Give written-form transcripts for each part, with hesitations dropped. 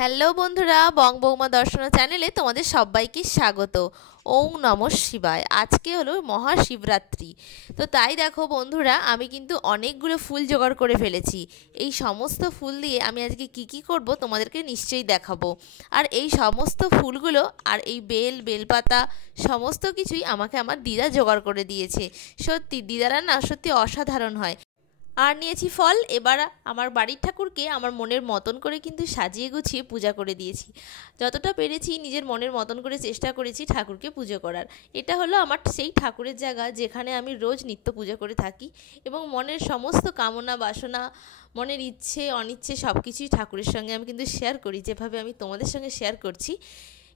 Hello বন্ধুরা, বঙ্গবৌমা দর্শন চ্যানেলে তোমাদের সবাইকে স্বাগত। ওম নমঃ শিবায়। আজকে হলো মহাশিবরাত্রি। তো তাই দেখো বন্ধুরা, আমি কিন্তু অনেকগুলো ফুল জোগাড় করে ফেলেছি। এই সমস্ত ফুল দিয়ে আমি আজকে কি করব তোমাদেরকে নিশ্চয়ই দেখাবো। আর এই সমস্ত ফুলগুলো আর এই বেলপাতা সমস্ত কিছুই আমাকে আমার দিদা জোগাড় করে দিয়েছে। সত্যি দিদারা না সত্যি অসাধারণ হয়। আর নিয়েছি ফল। এবার আমার বাড়ির ঠাকুরকে আমার মনের মতন করে কিন্তু সাজিয়ে গুছিয়ে পূজা করে দিয়েছি। যতটা পেরেছি নিজের মনের মতন করে চেষ্টা করেছি ঠাকুরকে পুজো করার। এটা হলো আমার সেই ঠাকুরের জায়গা যেখানে আমি রোজ নিত্য পূজা করে থাকি এবং মনের সমস্ত কামনা বাসনা, মনের ইচ্ছে অনিচ্ছে সব কিছুই ঠাকুরের সঙ্গে আমি কিন্তু শেয়ার করি, যেভাবে আমি তোমাদের সঙ্গে শেয়ার করছি।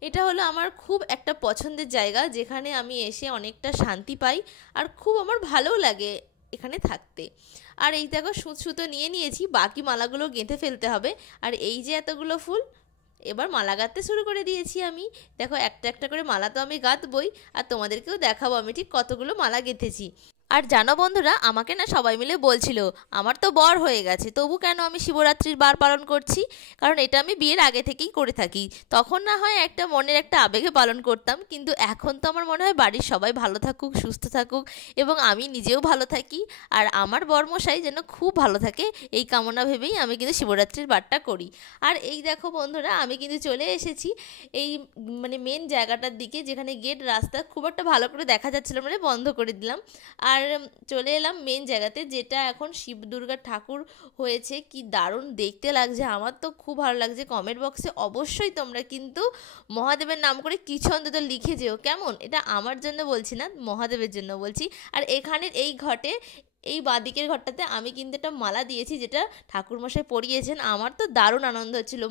এটা হলো আমার খুব একটা পছন্দের জায়গা, যেখানে আমি এসে অনেকটা শান্তি পাই আর খুব আমার ভালোও লাগে এখানে থাকতে। আর এই দেখো সুতো নিয়ে নিয়েছি, বাকি মালাগুলো গেঁথে ফেলতে হবে। আর এই যে এতগুলো ফুল, এবার মালা গাঁথতে শুরু করে দিয়েছি আমি। দেখো একটা একটা করে মালা তো আমি গাঁথবই, আর তোমাদেরকেও দেখাবো আমি ঠিক কতগুলো মালা গেঁথেছি। আর জানো বন্ধুরা, আমাকে না সবাই মিলে বলছিল আমার তো বর হয়ে গেছে, তবু কেন আমি শিবরাত্রির বার পালন করছি। কারণ এটা আমি বিয়ের আগে থেকেই করে থাকি। তখন না হয় একটা মনের একটা আবেগে পালন করতাম, কিন্তু এখন তো আমার মনে হয় বাড়ির সবাই ভালো থাকুক, সুস্থ থাকুক এবং আমি নিজেও ভালো থাকি আর আমার বরমশাই যেন খুব ভালো থাকে, এই কামনা ভেবেই আমি কিন্তু শিবরাত্রির বারটা করি। আর এই দেখো বন্ধুরা, আমি কিন্তু চলে এসেছি এই মেন জায়গাটার দিকে, যেখানে গেট রাস্তা খুব একটা ভালো করে দেখা যাচ্ছিল, বন্ধ করে দিলাম। আর চলে এলাম মেন জায়গাতে, যেটা এখন শিব দুর্গা ঠাকুর হয়েছে। কি দারুণ দেখতে লাগছে, আমার তো খুব ভালো লাগছে। কমেন্ট বক্সে অবশ্যই তোমরা কিন্তু মহাদেবের নাম করে কিছু অন্তত লিখে যেও কেমন। এটা আমার জন্য বলছি না, মহাদেবের জন্য বলছি। আর এখানের এই ঘটে, এই বাঁদিকের ঘরটাতে আমি কিন্তু একটা মালা দিয়েছি, যেটা ঠাকুরমশাই পরিয়েছেন। আমার তো দারুণ আনন্দ হচ্ছিলো,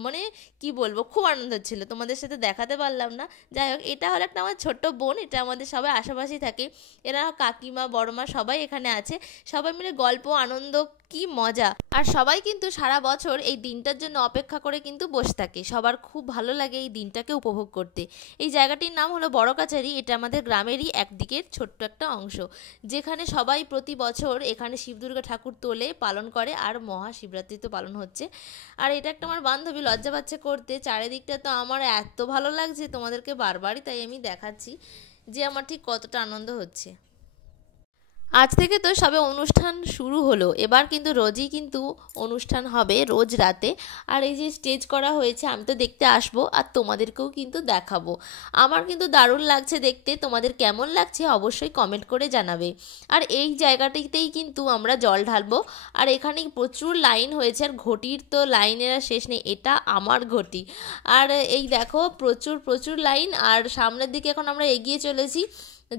কি বলবো, খুব আনন্দ হচ্ছিলো, তোমাদের সাথে দেখাতে পারলাম না। যাই হোক, এটা হলো একটা আমার ছোট্ট বোন, এটা আমাদের সবাই আশেপাশেই থাকে। এরা কাকিমা বড়মা সবাই এখানে আছে, সবাই মিলে গল্প আনন্দ, কি মজা। আর সবাই কিন্তু সারা বছর এই দিনটার জন্য অপেক্ষা করে কিন্তু বসে থাকে। সবার খুব ভালো লাগে এই দিনটাকে উপভোগ করতে। এই জায়গাটির নাম হলো বড় কাছারি। এটা আমাদের গ্রামেরই একদিকের ছোট্ট একটা অংশ, যেখানে সবাই প্রতি বছর এখানে শিব দুর্গা ঠাকুর তোলে, পালন করে। আর মহাশিবরাত্রি তো পালন হচ্ছে। আর এটা একটা আমার বান্ধবী লজ্জা পাচ্ছে করতে। চারিদিকটা তো আমার এত ভালো লাগছে তোমাদেরকে বারবারই তাই আমি দেখাচ্ছি যে আমার ঠিক কতটা আনন্দ হচ্ছে। আজ থেকে তো সবে অনুষ্ঠান শুরু হলো, এবার কিন্তু রোজই কিন্তু অনুষ্ঠান হবে, রোজ রাতে। আর এই যে স্টেজ করা হয়েছে, আমি তো দেখতে আসবো আর তোমাদেরকেও কিন্তু দেখাবো। আমার কিন্তু দারুণ লাগছে দেখতে। তোমাদের কেমন লাগছে অবশ্যই কমেন্ট করে জানাবে। আর এই জায়গাটিতেই কিন্তু আমরা জল ঢালবো। আর এখানে প্রচুর লাইন হয়েছে, আর ঘটির তো লাইনের আর শেষ নেই। এটা আমার ঘটি। আর এই দেখো প্রচুর প্রচুর লাইন। আর সামনের দিকে এখন আমরা এগিয়ে চলেছি,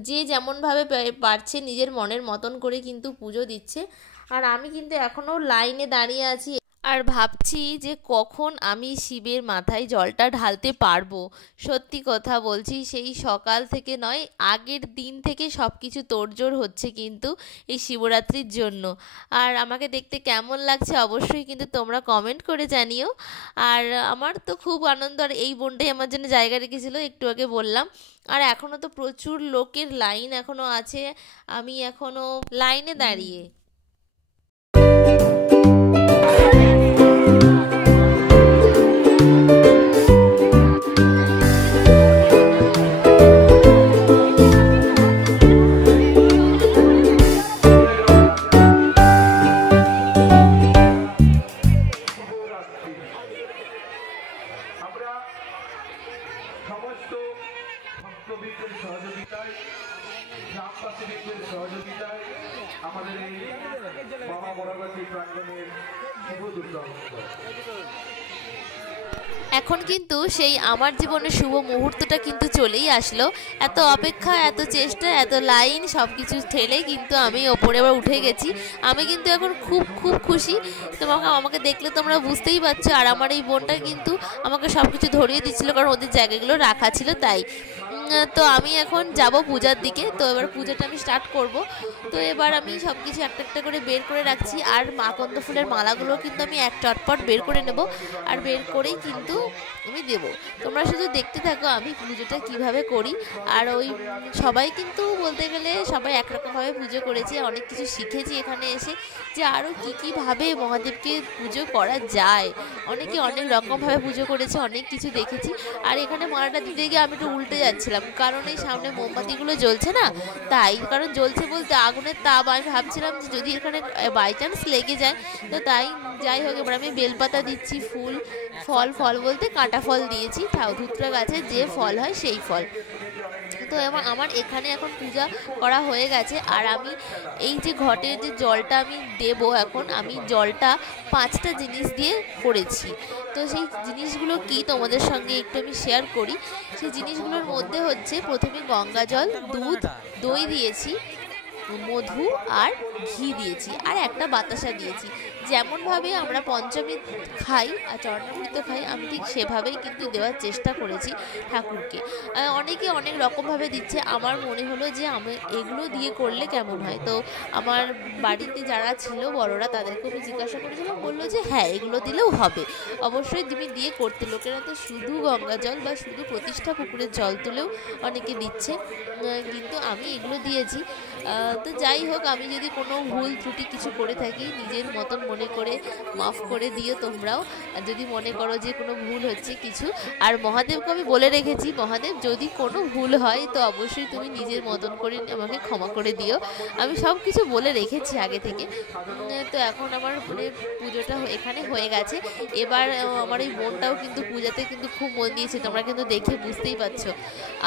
যে যেমনভাবে পারছে নিজের মনের মতন করে কিন্তু পুজো দিচ্ছে। আর আমি কিন্তু এখনও লাইনে দাঁড়িয়ে আছি আর ভাবছি যে কখন আমি শিবের মাথায় জলটা ঢালতে পারবো। সত্যি কথা বলছি, সেই সকাল থেকে নয়, আগের দিন থেকে সব কিছু তোড়জোড় হচ্ছে কিন্তু এই শিবরাত্রির জন্য। আর আমাকে দেখতে কেমন লাগছে অবশ্যই কিন্তু তোমরা কমেন্ট করে জানিও। আর আমার তো খুব আনন্দ। আর এই বোনটাই আমার জন্য জায়গা রেখেছিল, একটু আগে বললাম। আর এখনও তো প্রচুর লোকের লাইন এখনও আছে, আমি এখনও লাইনে দাঁড়িয়ে। সমস্ত ভক্তবৃন্দের সহযোগিতায়, গ্রামবাসীদের সহযোগিতায় আমাদের এই বাবা বড়গাছি প্রাঙ্গণের শুভ দুর্গা উৎসব। এখন কিন্তু সেই আমার জীবনের শুভ মুহূর্তটা কিন্তু চলেই আসলো। এত অপেক্ষা, এত চেষ্টা, এত লাইন সব কিছু ঠেলে কিন্তু আমি ওপরে আবার উঠে গেছি। আমি কিন্তু এখন খুব খুব খুশি। আমাকে দেখলে তোমরা বুঝতেই পারছো। আর আমার এই বোনটা কিন্তু আমাকে সব কিছু ধরিয়ে দিচ্ছিলো, কারণ ওদের জায়গাগুলো রাখা ছিল তাই। তো আমি এখন যাব পূজার দিকে। তো এবার পূজাটা আমি স্টার্ট করব। তো এবার আমি সব কিছু একটা একটা করে বের করে রাখছি, আর আকন্দ ফুলের মালাগুলো কিন্তু আমি এক চটপট বের করে নেব, আর বের করেই কিন্তু আমি দেব। তোমরা শুধু দেখতে থাকো আমি পুজোটা কিভাবে করি। আর ওই সবাই কিন্তু বলতে গেলে সবাই একরকমভাবে পুজো করেছে, অনেক কিছু শিখেছি এখানে এসে যে আরও কী কীভাবে মহাদেবকে পুজো করা যায়। অনেকে অনেক রকমভাবে পুজো করেছে, অনেক কিছু দেখেছি। আর এখানে মালাটা দিতে গিয়ে আমি একটু উল্টে যাচ্ছিলাম, কারণ এই সামনে মোমবাতিগুলো জ্বলছে না, তাই। কারণ জ্বলছে বলতে আগুনের তাপ, আমি ভাবছিলাম যে যদি এখানে বাই চান্স লেগে যায়, তো তাই যাই হোক এবার আমি বেলপাতা দিচ্ছি, ফল বলতে কাঁটা ফল দিয়েছি, ধুতরা গাছের যে ফল হয় সেই ফল। তো আমার এখানে এখন পূজা করা হয়ে গেছে। আর আমি এই যে ঘটের যে জলটা আমি দেব, এখন আমি জলটা 5টা জিনিস দিয়ে করেছি। তো সেই জিনিসগুলো কি তোমাদের সঙ্গে একটু আমি শেয়ার করি। সেই জিনিসগুলোর মধ্যে হচ্ছে প্রথমে গঙ্গা জল, দুধ, দই দিয়েছি, মধু আর ঘি দিয়েছি, আর একটা বাতাসা দিয়েছি। যেমনভাবে আমরা পঞ্চমী খাই আর চরণামৃত খাই, আমি ঠিক সেভাবেই কিন্তু দেওয়ার চেষ্টা করেছি ঠাকুরকে। অনেকে অনেক রকমভাবে দিচ্ছে, আমার মনে হলো যে আমি এগুলো দিয়ে করলে কেমন হয়। তো আমার বাড়িতে যারা ছিল বড়রা, তাদেরকে আমি জিজ্ঞাসা করেছিলাম, বললো যে হ্যাঁ এগুলো দিলেও হবে, অবশ্যই তুমি দিয়ে করতে। লোকেরা তো শুধু গঙ্গা জল বা শুধু প্রতিষ্ঠা পুকুরের জল তুলেও অনেকে দিচ্ছে, কিন্তু আমি এগুলো দিয়েছি। তো যাই হোক, আমি যদি কোনো ভুল ত্রুটি কিছু করে থাকি, নিজের মতন মনে করে মাফ করে দিও তোমরাও, আর যদি মনে করো যে কোনো ভুল হচ্ছে কিছু। আর মহাদেবকে আমি বলে রেখেছি, মহাদেব যদি কোনো ভুল হয় তো অবশ্যই তুমি নিজের মতন করে আমাকে ক্ষমা করে দিও, আমি সব কিছু বলে রেখেছি আগে থেকে। তো এখন আমার মানে পুজোটা এখানে হয়ে গেছে। এবার আমার এই বোনটাও কিন্তু পূজাতে কিন্তু খুব মন দিয়েছে, তোমরা কিন্তু দেখে বুঝতেই পারছো।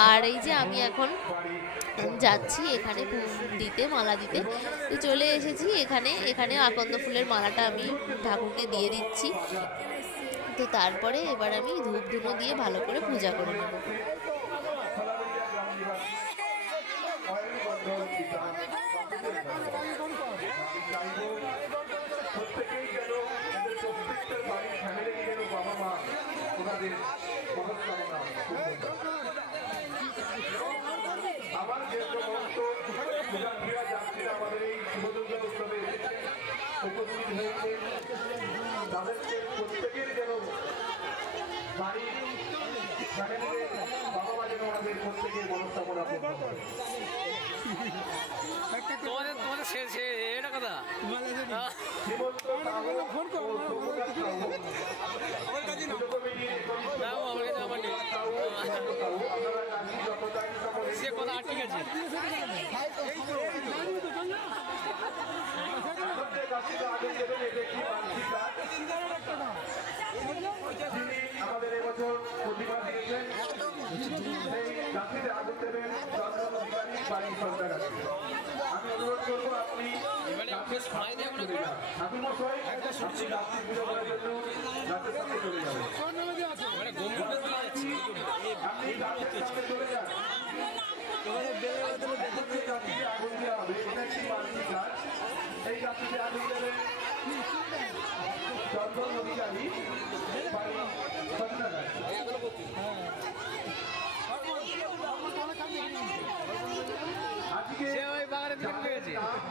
আর এই যে আমি এখন যাচ্ছি এখানে দিতে, মালা দিতে। তো চলে এসেছি এখানে আকন্দ ফুলের মালাটা আমি ঠাকুরকে দিয়ে দিচ্ছি। তো তারপরে এবার আমি ধূপ ধুনো দিয়ে ভালো করে পূজা করে নেব। আমার যে সমস্ত পূজার্থীরা যাত্রীরা আমাদের এই শিবদুর্গা উৎসবে উপস্থিত হয়েছে, তাদেরকে প্রত্যেকের যেন বাড়ি ফ্যামিলিতে বাবা মা যেন আমাদের প্রত্যেকের মনস্কামনা পূর্ণ করে। আমাদের এবছর প্রতিমা দিয়েছেন গাছিতে আগুন দেবেন চন্দ্র অধিকারী বাড়ির সন্তান আছে। আমি অনুরোধ করবো আপনি ঠাকুরমশাই আপনি গাছটি পুজো করার জন্য গাছের সামনে চলে যাবেন, আপনি গাছের সামনে চলে যান। গাছটিতে আগুন দেওয়া হবে, এটা একটি মানসিক গাছ। এই গাছটিতে আগুন দেবেন চন্দ্র অধিকারী বাড়ির সন্তান আছে।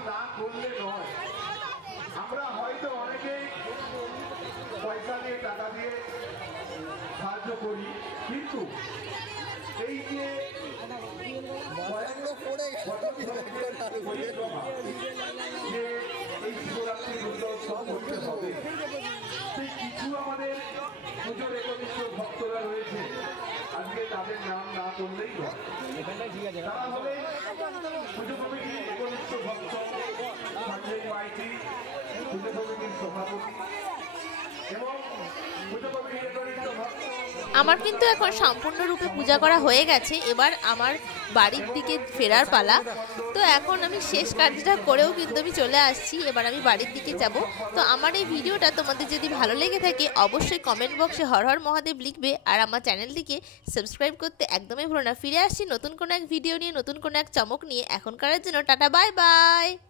না করলে নয়, আমরা হয়তো অনেকেই পয়সা দিয়ে টাকা দিয়ে সাহায্য করি, কিন্তু এই যে এই শিবরাত্রি দুর্গা উৎসব করতে হবে, সেই কিছু আমাদের পুজোর একনিষ্ঠ ভক্তরা রয়েছে, আজকে তাদের নাম না করলেই নয়। তারা হলে পুজো কমিটির একনিষ্ঠ ভক্ত সঞ্জয় মাইতি, পুজো কমিটির সভাপতি এবং পুজো কমিটির একনিষ্ঠ ভক্ত। আমার কিন্তু এখন সম্পূর্ণরূপে পূজা করা হয়ে গেছে, এবার আমার বাড়ির দিকে ফেরার পালা। তো এখন আমি শেষ কাজটা করেও কিন্তু আমি চলে আসছি, এবার আমি বাড়ির দিকে যাব। তো আমার এই ভিডিওটা তোমাদের যদি ভালো লেগে থাকে অবশ্যই কমেন্ট বক্সে হর হর মহাদেব লিখবে, আর আমার চ্যানেলটিকে সাবস্ক্রাইব করতে একদমই ভুলো না। ফিরে আসছি নতুন কোনো এক ভিডিও নিয়ে, নতুন কোনো এক চমক নিয়ে। এখনকার জন্য টাটা, বাই বাই।